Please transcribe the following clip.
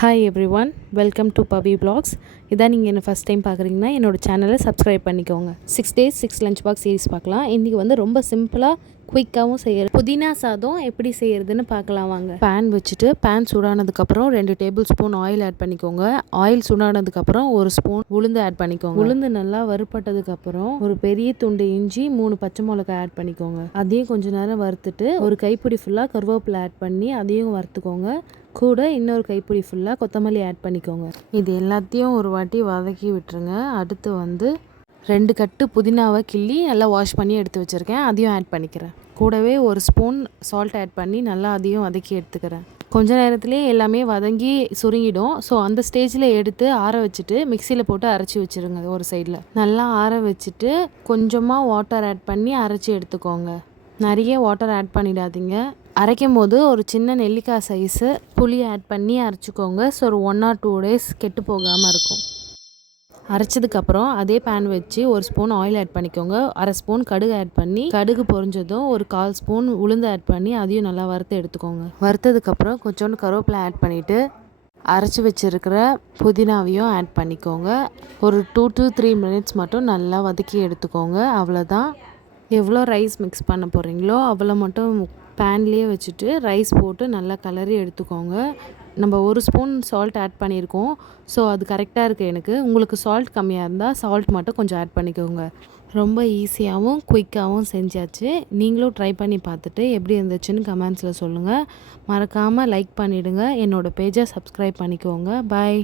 Hi every one, welcome to Pavi vlogs. இதான் நீங்கள் என்ன ஃபஸ்ட் டைம் பார்க்குறீங்கன்னா என்னோடய சேனலை சப்ஸ்கிரைப் பண்ணிக்கோங்க. 6 days 6 லஞ்ச் பாக்ஸ் சீரிஸ் பார்க்கலாம். இன்றைக்கி வந்து ரொம்ப சிம்பிளாக குயிக்காகவும் செய்யறது புதினா சாதம் எப்படி செய்கிறதுன்னு பார்க்கலாம் வாங்க. பேன் வச்சுட்டு பேன் சூடானதுக்கப்புறம் 2 டேபிள் ஸ்பூன் ஆயில் ஆட் பண்ணிக்கோங்க. ஆயில் சூடானதுக்கப்புறம் 1 ஸ்பூன் உளுந்து ஆட் பண்ணிக்கோங்க. உளுந்து நல்லா வறுப்பட்டதுக்கப்புறம் ஒரு பெரிய துண்டு இஞ்சி 3 பச்சை மிளகாய் ஆட் பண்ணிக்கோங்க. அதையும் கொஞ்சம் நேரம் வறுத்துட்டு ஒரு கைப்பிடி ஃபுல்லாக கருவேப்பிலை ஆட் பண்ணி அதையும் வறுத்துக்கோங்க. கூட இன்னொரு கைப்பிடி ஃபுல்லாக கொத்தமல்லி ஆட் பண்ணிக்கோங்க. இது எல்லாத்தையும் ஒரு வாட்டி வதக்கி விட்டுருங்க. அடுத்து வந்து 2 கட்டு புதினாவை கிள்ளி நல்லா வாஷ் பண்ணி எடுத்து வச்சுருக்கேன், அதையும் ஆட் பண்ணிக்கிறேன். கூடவே 1 ஸ்பூன் சால்ட் ஆட் பண்ணி நல்லா அதையும் வதக்கி எடுத்துக்கிறேன். கொஞ்ச நேரத்துலேயே எல்லாமே வதங்கி சுருங்கிடும். ஸோ அந்த ஸ்டேஜில் எடுத்து ஆற வச்சுட்டு மிக்சியில் போட்டு அரைச்சி வச்சுருங்க. ஒரு சைடில் நல்லா ஆற வச்சுட்டு கொஞ்சமாக வாட்டர் ஆட் பண்ணி அரைச்சி எடுத்துக்கோங்க. நிறைய வாட்டர் ஆட் பண்ணிடாதீங்க. அரைக்கும் போது ஒரு சின்ன நெல்லிக்காய் சைஸு புளி ஆட் பண்ணி அரைச்சிக்கோங்க. ஸோ ஒரு 1 or 2 days கெட்டு போகாமல் இருக்கும். அரைச்சதுக்கப்புறம் அதே பேன் வச்சு 1 ஸ்பூன் ஆயில் ஆட் பண்ணிக்கோங்க. அரை ஸ்பூன் கடுகு ஆட் பண்ணி கடுகு பொரிஞ்சதும் ஒரு 1/4 ஸ்பூன் உளுந்து ஆட் பண்ணி அதையும் நல்லா வறுத்து எடுத்துக்கோங்க. வறுத்ததுக்கப்புறம் கொஞ்சோண்டு கருவேப்பிலை ஆட் பண்ணிவிட்டு அரைச்சி வச்சுருக்கிற புதினாவையும் ஆட் பண்ணிக்கோங்க. ஒரு 2 to 3 minutes மட்டும் நல்லா வதக்கி எடுத்துக்கோங்க. அவ்வளோதான். எவ்வளோ ரைஸ் மிக்ஸ் பண்ண போகிறீங்களோ அவ்வளோ மட்டும் பேன்லேயே வச்சுட்டு ரைஸ் போட்டு நல்லா கிளறி எடுத்துக்கோங்க. நம்ம 1 ஸ்பூன் சால்ட் ஆட் பண்ணியிருக்கோம். ஸோ அது கரெக்டாக இருக்குது எனக்கு. உங்களுக்கு சால்ட் கம்மியாக இருந்தால் சால்ட் மட்டும் கொஞ்சம் ஆட் பண்ணிக்கோங்க. ரொம்ப ஈஸியாகவும் குயிக்காகவும் செஞ்சாச்சு. நீங்களும் ட்ரை பண்ணி பார்த்துட்டு எப்படி இருந்துச்சுன்னு கமெண்ட்ஸில் சொல்லுங்கள். மறக்காமல் லைக் பண்ணிவிடுங்க. என்னோடய பேஜை சப்ஸ்கிரைப் பண்ணிக்கோங்க. பாய்.